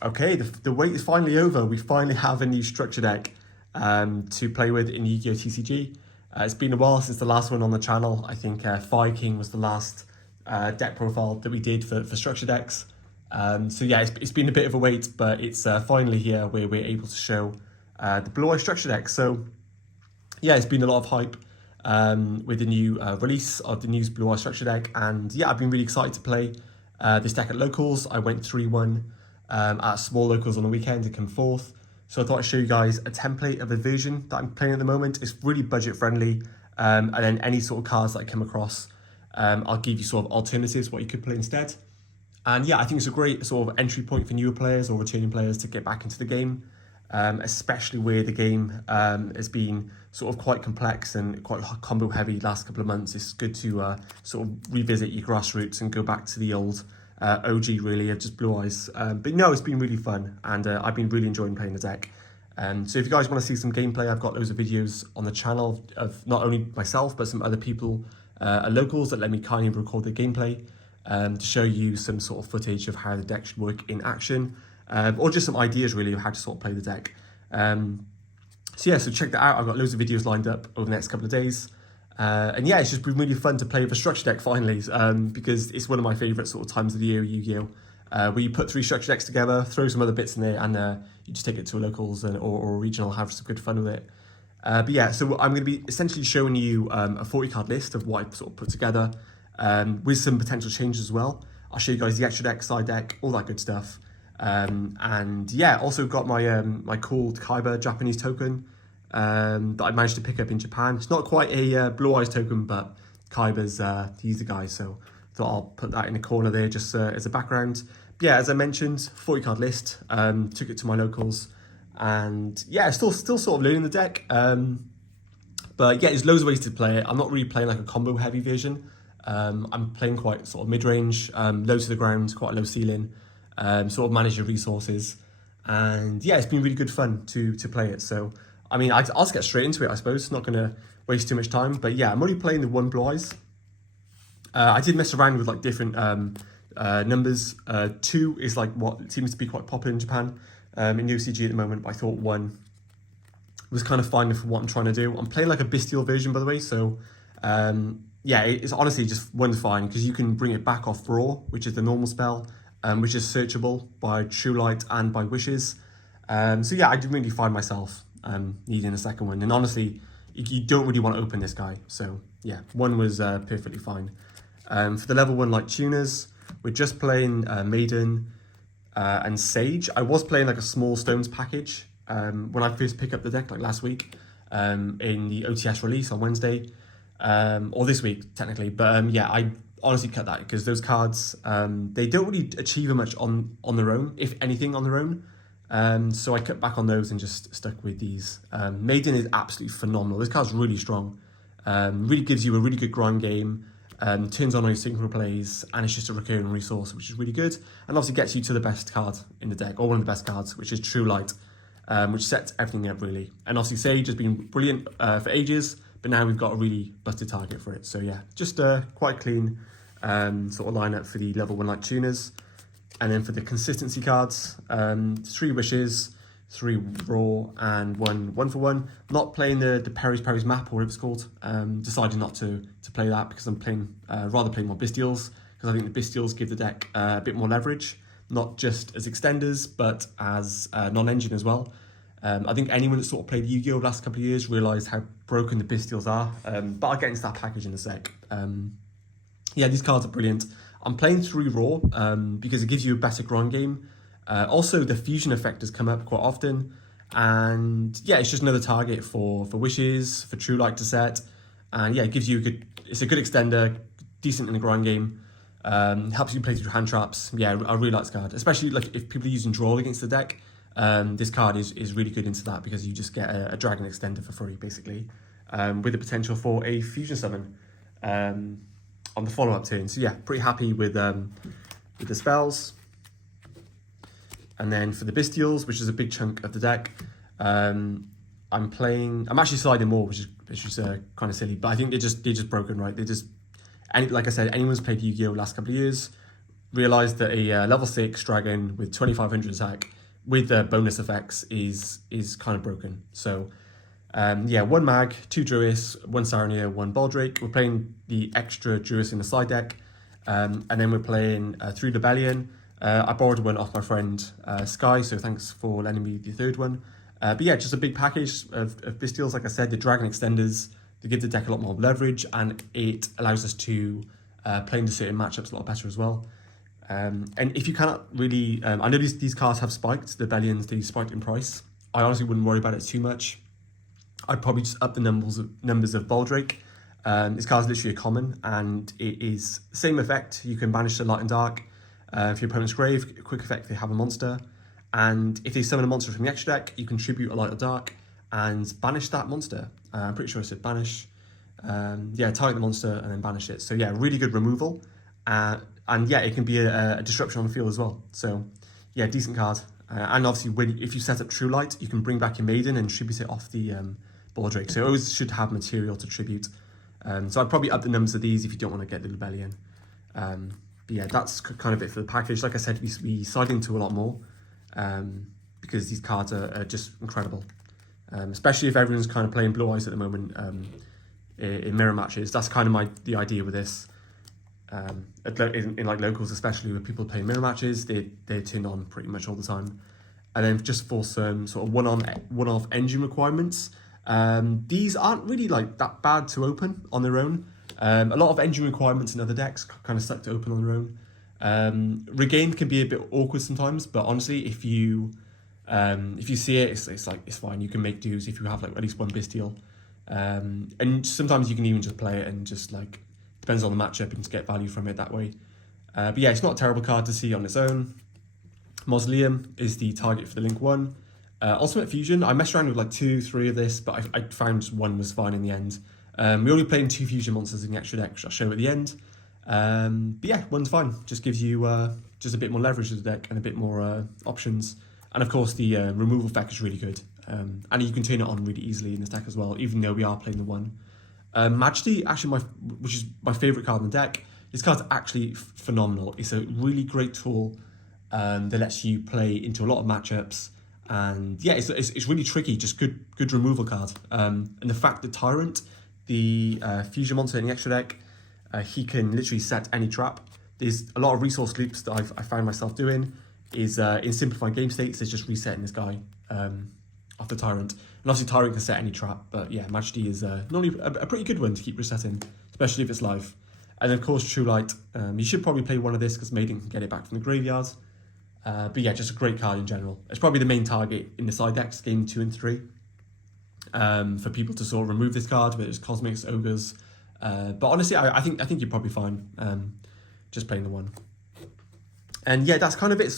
Okay, the wait is finally over. We finally have a new structure deck to play with in Yu-Gi-Oh! TCG. It's been a while since the last one on the channel. I think Fire King was the last deck profile that we did for structure decks. So yeah, it's been a bit of a wait, but it's finally here where we're able to show the Blue Eye structure deck. So yeah, it's been a lot of hype with the new release of the new Blue Eye structure deck. And yeah, I've been really excited to play this deck at locals. I went 3-1 at small locals on the weekend to come fourth. So I thought I'd show you guys a template of the version that I'm playing at the moment. It's really budget friendly. And then any sort of cards that I come across, I'll give you sort of alternatives, what you could play instead. And yeah, I think it's a great sort of entry point for newer players or returning players to get back into the game, especially where the game has been sort of quite complex and quite combo heavy last couple of months. It's good to sort of revisit your grassroots and go back to the old OG really of just Blue Eyes. But no, it's been really fun, and I've been really enjoying playing the deck. So if you guys want to see some gameplay, I've got loads of videos on the channel of not only myself, but some other people at locals that let me kindly record the gameplay to show you some sort of footage of how the deck should work in action, or just some ideas really of how to sort of play the deck. So yeah, so check that out. I've got loads of videos lined up over the next couple of days. And yeah, it's just been really fun to play with a structure deck finally, because it's one of my favourite sort of times of the year, Yu-Gi-Oh! Where you put 3 structure decks together, throw some other bits in there, and you just take it to a locals or regional, have some good fun with it. But yeah, so I'm going to be essentially showing you a 40 card list of what I've sort of put together, with some potential changes as well. I'll show you guys the extra deck, side deck, all that good stuff. And yeah, also got my my cool Kaiba Japanese token that I managed to pick up in Japan. It's not quite a Blue Eyes token, but Kaiba's he's the guy, so thought I'll put that in the corner there just as a background. But yeah, as I mentioned, 40 card list. Took it to my locals, and yeah, still sort of learning the deck. But yeah, there's loads of ways to play it. I'm not really playing like a combo heavy version. I'm playing quite sort of mid-range, low to the ground, quite a low ceiling, sort of manage your resources. And yeah, it's been really good fun to play it. So, I mean, I'll just get straight into it, I suppose. Not going to waste too much time. But yeah, I'm only playing the 1 Blue Eyes. I did mess around with like different numbers. 2 is like what seems to be quite popular in Japan in OCG at the moment. But I thought 1 was kind of fine for what I'm trying to do. I'm playing like a Bystial version, by the way. So yeah, it's honestly just 1's fine, because you can bring it back off Raw, which is the normal spell, which is searchable by True Light and by Wishes. So yeah, I didn't really find myself needing a second one. And honestly, you don't really want to open this guy. So yeah, 1 was perfectly fine. For the level 1 like tuners, we're just playing Maiden and Sage. I was playing like a small stones package when I first picked up the deck like last week in the OTS release on Wednesday. Or this week technically, but yeah, I honestly cut that because those cards they don't really achieve much on their own, if anything on their own. So I cut back on those and just stuck with these. Maiden is absolutely phenomenal. This card's really strong. Really gives you a really good grind game. Turns on all your synchro plays, and it's just a recurring resource, which is really good, and obviously gets you to the best card in the deck, or one of the best cards, which is True Light, which sets everything up really. And obviously Sage has been brilliant for ages, but now we've got a really busted target for it. So yeah, just quite clean sort of lineup for the level 1 light tuners. And then for the consistency cards, 3 Wishes, 3 Raw, and 1 for 1. Not playing the Perry's map, or whatever it's called. Decided not to play that because I'm playing rather playing more Bystials, because I think the Bystials give the deck a bit more leverage, not just as extenders, but as non-engine as well. I think anyone that sort of played Yu-Gi-Oh! The last couple of years realised how broken the Bystials are, but I'll get into that package in a sec. Yeah, these cards are brilliant. I'm playing 3 Raw because it gives you a better grind game. Also, the fusion effect has come up quite often, and yeah, it's just another target for Wishes, for True Light to set, and yeah, it gives you it's a good extender, decent in the grind game. Helps you play through hand traps. Yeah, I really like this card, especially like if people are using draw against the deck. This card is really good into that, because you just get a dragon extender for free, basically, with the potential for a fusion summon on the follow-up turn. So yeah, pretty happy with the spells. And then for the Bystials, which is a big chunk of the deck, I'm actually sliding more, which is kind of silly, but I think they're just broken, right? Like I said, anyone's played Yu-Gi-Oh! Last couple of years realised that a level 6 dragon with 2500 attack with the bonus effects is kind of broken. So yeah, 1 mag, 2 Druis, 1 Saronir, 1 Baldrake. We're playing the extra Druis in the side deck. And then we're playing 3 Rebellion. I borrowed one off my friend Sky, so thanks for lending me the 3rd one. But yeah, just a big package of Bystials. Like I said, the Dragon Extenders, they give the deck a lot more leverage, and it allows us to play into certain matchups a lot better as well. And if you cannot really, I know these cards have spiked, the Rebellions, they spiked in price. I honestly wouldn't worry about it too much. I'd probably just up the numbers of Baldrake. This card's literally a common, and it is the same effect. You can banish the Light and Dark. For your opponent's grave, quick effect, they have a monster. And if they summon a monster from the extra deck, you can tribute a Light or Dark and banish that monster. I'm pretty sure I said banish. Yeah, target the monster and then banish it. So yeah, really good removal. And yeah, it can be a disruption on the field as well. So yeah, decent card. And obviously, if you set up True Light, you can bring back your Maiden and tribute it off the Baldrake. So it always should have material to tribute. So I'd probably up the numbers of these if you don't want to get the Rebellion. But yeah, that's kind of it for the package. Like I said, we side into a lot more because these cards are just incredible. Especially if everyone's kind of playing Blue Eyes at the moment in mirror matches. That's kind of the idea with this. In like locals, especially where people playing mirror matches, they're turned on pretty much all the time. And then just for some sort of one-off engine requirements, these aren't really like that bad to open on their own. A lot of engine requirements in other decks kind of suck to open on their own. Regained can be a bit awkward sometimes, but honestly, if you see it, it's fine. You can make dues if you have like at least 1 Bystial. And sometimes you can even just play it and just like, depends on the matchup, and to get value from it that way. But yeah, it's not a terrible card to see on its own. Mausoleum is the target for the Link 1. Ultimate Fusion, I messed around with like 2, 3 of this, but I found 1 was fine in the end. We're only playing 2 fusion monsters in the extra deck, which I'll show at the end. But yeah, 1's fine. Just gives you just a bit more leverage to the deck and a bit more options. And of course, the removal effect is really good. And you can turn it on really easily in this deck as well, even though we are playing the 1. Majesty, actually, which is my favourite card in the deck. This card's actually phenomenal. It's a really great tool that lets you play into a lot of matchups. And yeah, it's really tricky, just good removal card. And the fact that Tyrant, the fusion monster in the extra deck, he can literally set any trap. There's a lot of resource loops that I found myself doing, is in simplified game states, is just resetting this guy off the Tyrant. And obviously Tyrant can set any trap, but yeah, Majesty is normally a pretty good one to keep resetting, especially if it's live. And then of course True Light, you should probably play one of this because Maiden can get it back from the graveyard. But yeah, just a great card in general. It's probably the main target in the side decks, game 2 and 3. For people to sort of remove this card, whether it's Cosmics, Ogres. But honestly, I think you're probably fine just playing the 1. And yeah, that's kind of it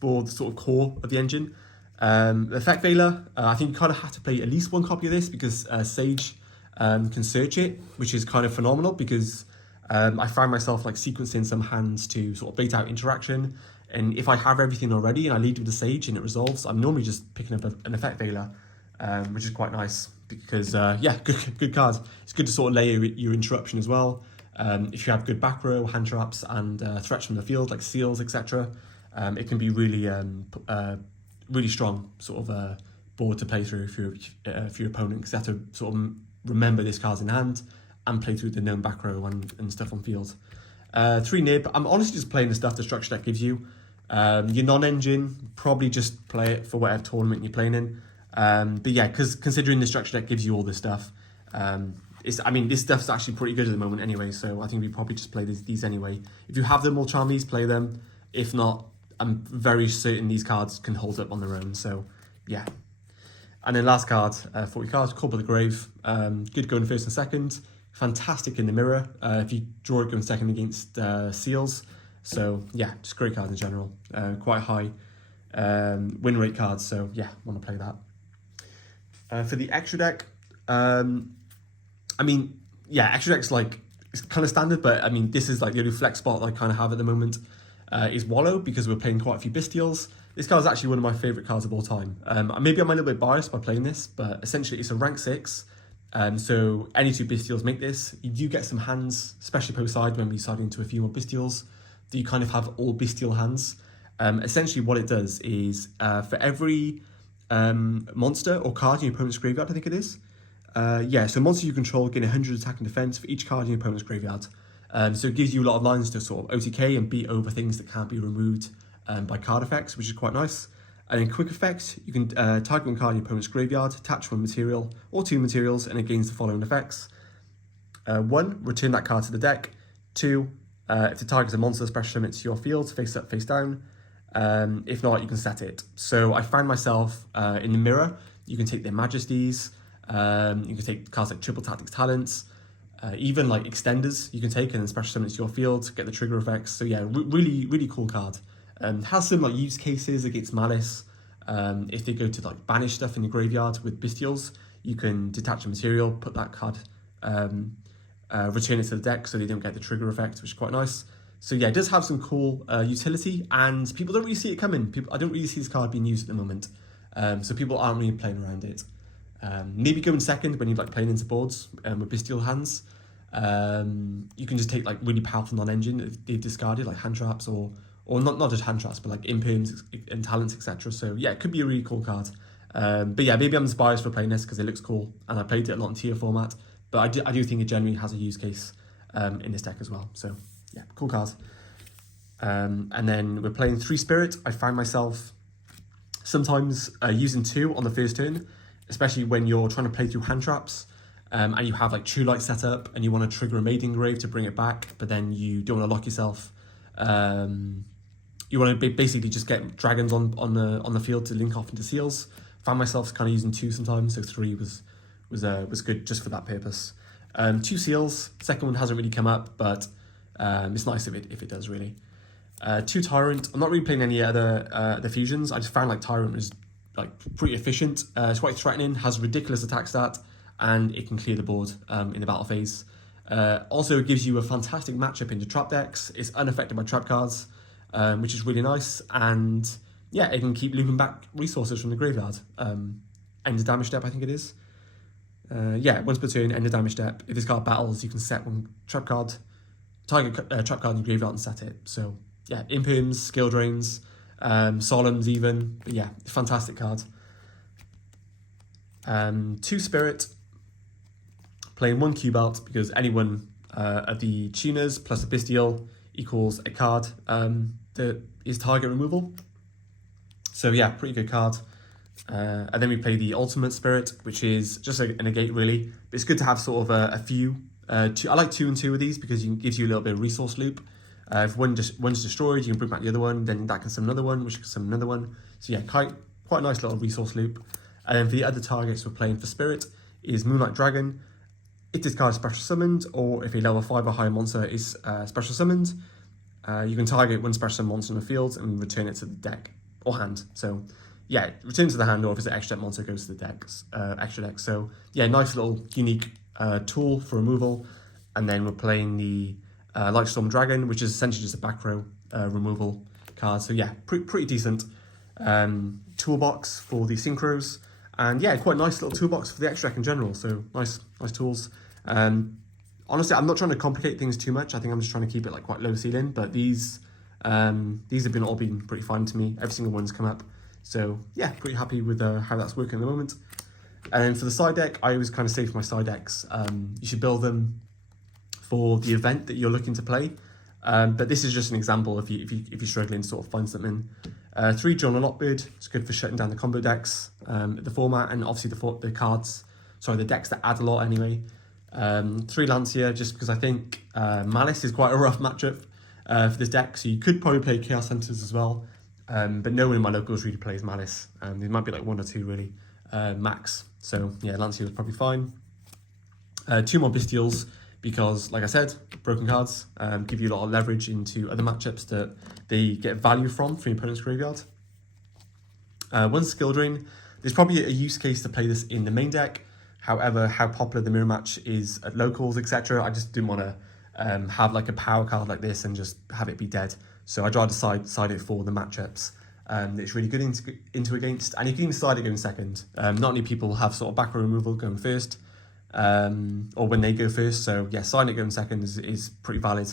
for the sort of core of the engine. Effect Veiler, I think you kind of have to play at least 1 copy of this because Sage can search it, which is kind of phenomenal because I find myself like sequencing some hands to sort of bait out interaction. And if I have everything already and I lead with the Sage and it resolves, I'm normally just picking up an Effect Veiler, which is quite nice because, yeah, good card. It's good to sort of layer your interruption as well. If you have good back row, hand traps, and threats from the field, like seals, etc., it can be really really strong sort of board to play through for your opponent, because you have to sort of remember this card's in hand and play through the known back row and stuff on field. 3 Nib, I'm honestly just playing the stuff the structure deck gives you. Your non-engine, probably just play it for whatever tournament you're playing in. But yeah, because considering the structure deck gives you all this stuff, this stuff's actually pretty good at the moment anyway, so I think we probably just play these anyway. If you have them, or charm these, play them. If not, I'm very certain these cards can hold up on their own, so yeah. And then last card, 40 cards, Call by the Grave. Good going first and second. Fantastic in the mirror. If you draw it going second against seals. So yeah, just great card in general. Quite high win rate cards, so yeah, want to play that. For the extra deck, extra deck's like, it's kind of standard, but this is like the only flex spot that I kind of have at the moment. Is Wallow, because we're playing quite a few Bystials. This card is actually one of my favourite cards of all time. Maybe I'm a little bit biased by playing this, but essentially it's a rank 6. So any 2 Bystials make this. You do get some hands, especially post side when we side into a few more Bystials. that you kind of have all Bystial hands. Essentially what it does is for every monster or card in your opponent's graveyard, I think it is. So monster you control gain 100 attack and defense for each card in your opponent's graveyard. So it gives you a lot of lines to sort of OTK and beat over things that can't be removed by card effects, which is quite nice. And in quick effects, you can target one card in your opponent's graveyard, attach one material or two materials, and it gains the following effects. 1, return that card to the deck. 2, if the target is a monster, special summon it to your field, face up, face down. If not, you can set it. So I found myself in the mirror. You can take their majesties. You can take cards like Triple Tactics Talents. Even like extenders you can take and then special summon it to your field to get the trigger effects. So yeah, really cool card. Has some like use cases against Malice. If they go to like banish stuff in the graveyard with Bystials, you can detach a material, put that card, return it to the deck so they don't get the trigger effect, which is quite nice. So yeah, it does have some cool utility, and people don't really see it coming. I don't really see this card being used at the moment, so people aren't really playing around it. Maybe going second when you're like playing into boards with Bystial hands. You can just take like really powerful non-engine that they've discarded, like hand traps or not just hand traps, but like imperms and talents, etc. So yeah, it could be a really cool card. But yeah, maybe I'm just biased for playing this because it looks cool, and I played it a lot in tier format. But I do think it genuinely has a use case in this deck as well. So yeah, cool card. And then we're playing 3 Spirit. I find myself sometimes using 2 on the first turn, especially when you're trying to play through hand traps. And you have like True Light set up and you want to trigger a Maiden Grave to bring it back, but then you don't want to lock yourself. You want to basically just get dragons on the field to link off into seals. Found myself kind of using 2 sometimes, so 3 was good just for that purpose. 2 seals. Second one hasn't really come up, but it's nice if it does really. 2 Tyrant. I'm not really playing any other fusions. I just found like Tyrant was like pretty efficient. It's quite threatening, has ridiculous attack stat, and it can clear the board in the battle phase. Also, it gives you a fantastic matchup into trap decks. It's unaffected by trap cards, which is really nice. And yeah, it can keep looping back resources from the graveyard. End of damage step, I think it is. Once per turn, end of damage step. If this card battles, you can set one trap card, target trap card in your graveyard and set it. So yeah, imperms, skill drains, solemns even. But yeah, fantastic card. 2 Spirit. Playing 1 Q-Belt because any one of the tuners plus a Bystial equals a card that is target removal. So yeah, pretty good card. And then we play the Ultimate Spirit, which is just a negate really. But it's good to have sort of a few. I like 2 and 2 of these because it gives you a little bit of resource loop. If one's destroyed, you can bring back the other one, then that can summon another one, which can summon another one. So yeah, quite a nice little resource loop. And then for the other targets we're playing for Spirit is Moonlight Dragon. If this card is special summoned, or if a level 5 or higher monster is special summoned, you can target one special summoned monster in the field and return it to the deck or hand. So yeah, return to the hand, or if it's an extra deck monster, it goes to the extra deck. So yeah, nice little unique tool for removal. And then we're playing the Lightstorm Dragon, which is essentially just a back row removal card. So yeah, pretty decent toolbox for the synchros. And yeah, quite a nice little toolbox for the extra deck in general. So nice tools. Honestly, I'm not trying to complicate things too much. I think I'm just trying to keep it like quite low ceiling. But these have all been pretty fun to me. Every single one's come up. So yeah, pretty happy with how that's working at the moment. And then for the side deck, I always kind of say for my side decks, you should build them for the event that you're looking to play. But this is just an example if you're struggling to sort of find something. 3 John and Lockbird, it's good for shutting down the combo decks, the format, and obviously the decks that add a lot anyway. 3 Lancia, just because I think Malice is quite a rough matchup for this deck, so you could probably play Chaos Hunters as well, but no one in my locals really plays Malice. There might be like 1 or 2 really, max. So yeah, Lancia was probably fine. 2 more Bystials, because like I said, broken cards give you a lot of leverage into other matchups that they get value from your opponent's graveyard. 1 Skill Drain. There's probably a use case to play this in the main deck. However, how popular the mirror match is at locals, etc., I just didn't want to have like a power card like this and just have it be dead. So I'd rather side it for the matchups. It's really good into against, and you can even side it going second. Not only people have sort of back row removal going first, or when they go first. So yeah, side it going second is pretty valid.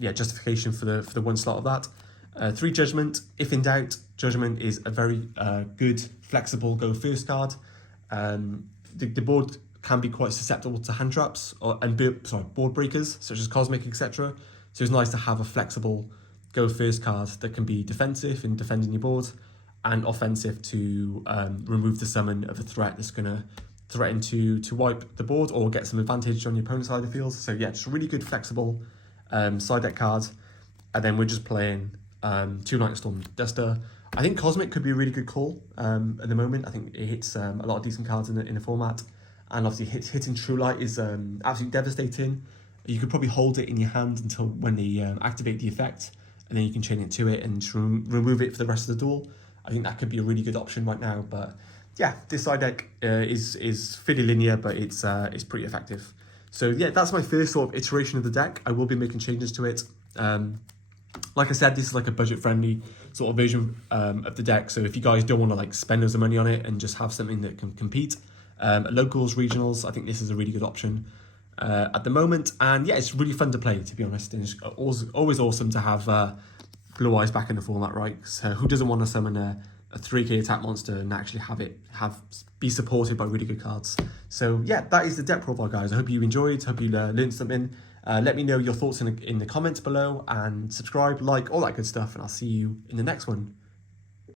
justification for the 1 slot of that. 3 Judgment. If in doubt, Judgment is a very good, flexible go first card. The board can be quite susceptible to hand traps board breakers such as Cosmic, etc. So it's nice to have a flexible go first card that can be defensive in defending your board and offensive to remove the summon of a threat that's going to threaten to wipe the board or get some advantage on your opponent's side of the field. So yeah, just a really good flexible side deck card. And then we're just playing 2 Lightning Storm Duster. I think Cosmic could be a really good call at the moment. I think it hits a lot of decent cards in the format. And obviously hitting True Light is absolutely devastating. You could probably hold it in your hand until when they activate the effect, and then you can chain it to it and remove it for the rest of the duel. I think that could be a really good option right now. But yeah, this side deck is fairly linear, but it's pretty effective. So yeah, that's my first sort of iteration of the deck. I will be making changes to it. Like I said, this is like a budget-friendly sort of version of the deck. So if you guys don't want to like spend loads of money on it and just have something that can compete at locals, regionals, I think this is a really good option at the moment. And yeah, it's really fun to play, to be honest. And it's always awesome to have Blue Eyes back in the format, right? So who doesn't want to summon a 3k attack monster and actually be supported by really good cards? So yeah, that is the deck profile, guys. I hope you enjoyed. Hope you learned something. Let me know your thoughts in the comments below, and subscribe, like, all that good stuff, and I'll see you in the next one.